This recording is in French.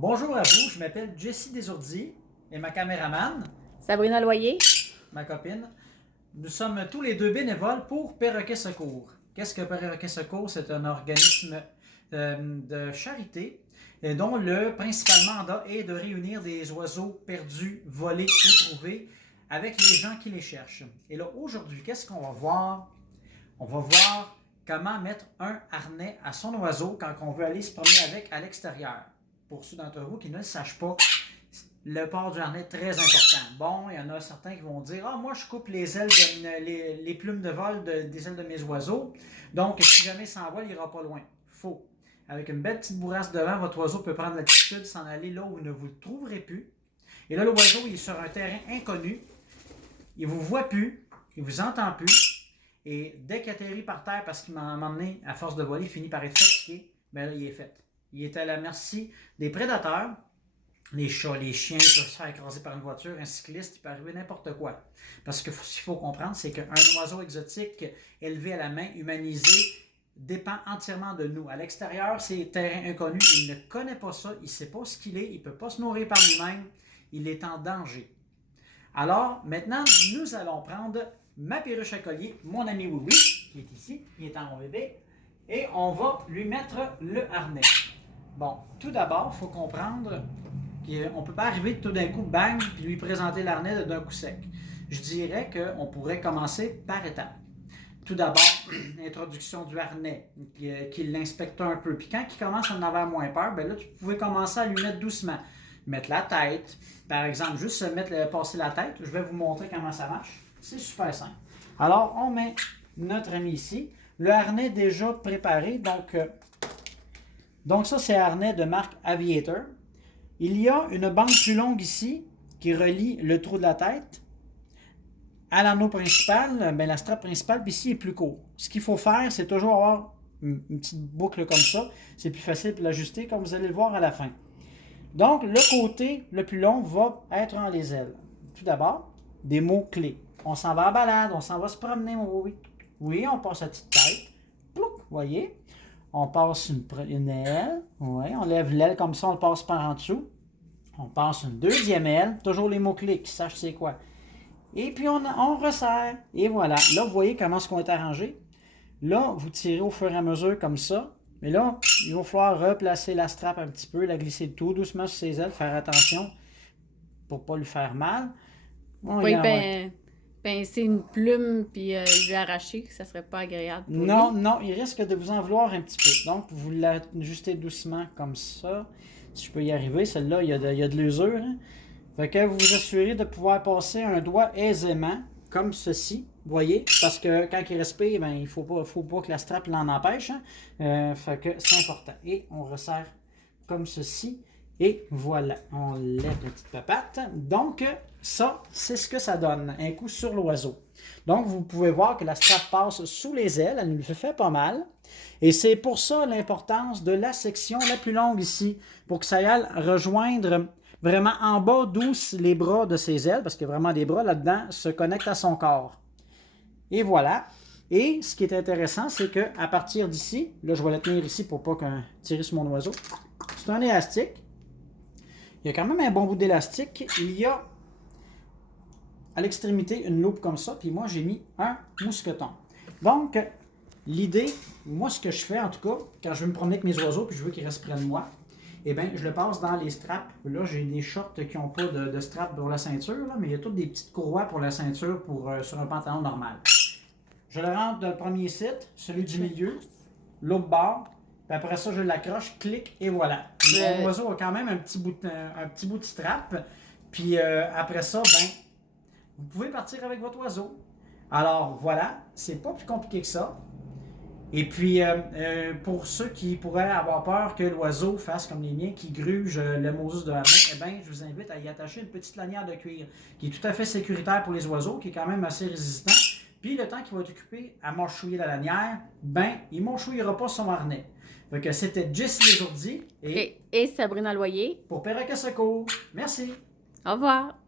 Bonjour à vous, je m'appelle Jessie Desourdis et ma caméraman, Sabrina Loyer. ma copine. Nous sommes tous les deux bénévoles pour Perroquet Secours. Qu'est-ce que Perroquet Secours? C'est un organisme de charité dont le principal mandat est de réunir des oiseaux perdus, volés ou trouvés avec les gens qui les cherchent. Et là, aujourd'hui, qu'est-ce qu'on va voir? On va voir comment mettre un harnais à son oiseau quand on veut aller se promener avec à l'extérieur. Pour ceux d'entre vous qui ne le sachent pas, le port du harnais est très important. Bon, il y en a certains qui vont dire « Ah, moi, je coupe les ailes, les plumes de vol des ailes de mes oiseaux. Donc, si jamais il s'envole, il n'ira pas loin. » Faux. Avec une belle petite bourrasse devant, votre oiseau peut prendre l'altitude, s'en aller là où vous ne vous le trouverez plus. Et là, l'oiseau, il est sur un terrain inconnu. Il ne vous voit plus, il ne vous entend plus. Et dès qu'il atterrit par terre, parce qu'il m'a emmené à force de voler, il finit par être fatigué, bien là, il est fait. Il est à la merci des prédateurs. Les chats, les chiens peuvent se faire écraser par une voiture, un cycliste, il peut arriver n'importe quoi. Parce que ce qu'il faut comprendre, c'est qu'un oiseau exotique élevé à la main, humanisé, dépend entièrement de nous. À l'extérieur, c'est terrain inconnu, il ne connaît pas ça, il ne sait pas ce qu'il est, il ne peut pas se nourrir par lui-même, il est en danger. Alors, maintenant, nous allons prendre ma perruche à collier, mon ami Oui, qui est ici, il est en mon bébé, et on va lui mettre le harnais. Bon, tout d'abord, il faut comprendre qu'on ne peut pas arriver tout d'un coup, bang, puis lui présenter l'harnais d'un coup sec. Je dirais qu'on pourrait commencer par étapes. Tout d'abord, l'introduction du harnais, qu'il l'inspecte un peu. Puis quand il commence à en avoir moins peur, ben là, tu pouvais commencer à lui mettre doucement. Mettre la tête, par exemple, juste passer la tête. Je vais vous montrer comment ça marche. C'est super simple. Alors, on met notre ami ici. Le harnais déjà préparé, donc ça, c'est un harnais de marque Aviator. Il y a une bande plus longue ici qui relie le trou de la tête à l'anneau principal, la strap principale, puis ici est plus court. Ce qu'il faut faire, c'est toujours avoir une petite boucle comme ça. C'est plus facile pour l'ajuster, comme vous allez le voir à la fin. Donc, le côté le plus long va être en les ailes. Tout d'abord, des mots-clés. On s'en va à balade, on s'en va se promener, oui. Oui, on passe la petite tête. Plouc, voyez. On passe une aile. Oui, on lève l'aile comme ça, on le passe par en dessous. On passe une deuxième aile. Toujours les mots-clés, qui sachent c'est quoi. Et puis, on resserre. Et voilà. Là, vous voyez comment est-ce qu'on est arrangé. Là, vous tirez au fur et à mesure comme ça. Mais là, il va falloir replacer la strap un petit peu, la glisser tout doucement sur ses ailes, faire attention pour ne pas lui faire mal. Bon, oui, pincer une plume puis lui arracher, ça serait pas agréable pour non, lui. Non, il risque de vous en vouloir un petit peu. Donc, vous l'ajustez doucement comme ça. Si je peux y arriver, celle-là, il y a de l'usure. Hein? Fait que vous vous assurez de pouvoir passer un doigt aisément, comme ceci. Vous voyez? Parce que quand il respire, ben, il ne faut pas que la strap l'en empêche. Hein? Fait que c'est important. Et on resserre comme ceci. Et voilà, on lève la petite papate. Donc, ça, c'est ce que ça donne, un coup sur l'oiseau. Donc, vous pouvez voir que la strap passe sous les ailes, elle nous fait pas mal. Et c'est pour ça l'importance de la section la plus longue ici, pour que ça aille rejoindre vraiment en bas d'où les bras de ses ailes, parce qu'il y a vraiment des bras là-dedans, se connectent à son corps. Et voilà. Et ce qui est intéressant, c'est qu'à partir d'ici, là, je vais la tenir ici pour pas tirer sur mon oiseau. C'est un élastique. Il y a quand même un bon bout d'élastique. Il y a à l'extrémité une loupe comme ça. Puis moi, j'ai mis un mousqueton. Donc, l'idée, moi, ce que je fais en tout cas, quand je veux me promener avec mes oiseaux puis je veux qu'ils restent près de moi, eh bien, je le passe dans les straps. Là, j'ai des shorts qui n'ont pas de strap pour la ceinture, là, mais il y a toutes des petites courroies pour la ceinture sur un pantalon normal. Je le rentre dans le premier site, celui du milieu, l'autre bord. Puis après ça, je l'accroche, clic, et voilà. Mon oiseau a quand même un petit bout de strap. Puis après ça, ben, vous pouvez partir avec votre oiseau. Alors voilà, c'est pas plus compliqué que ça. Et puis, pour ceux qui pourraient avoir peur que l'oiseau fasse comme les miens, qui gruge le Moses de harnais, eh bien, je vous invite à y attacher une petite lanière de cuir qui est tout à fait sécuritaire pour les oiseaux, qui est quand même assez résistant. Puis, le temps qu'il va être occupé à mâchouiller la lanière, ben, il ne mâchouillera pas son harnais. Donc, c'était Jessie Desourdis et Sabrina Loyer pour Perroquet Secours. Merci. Au revoir.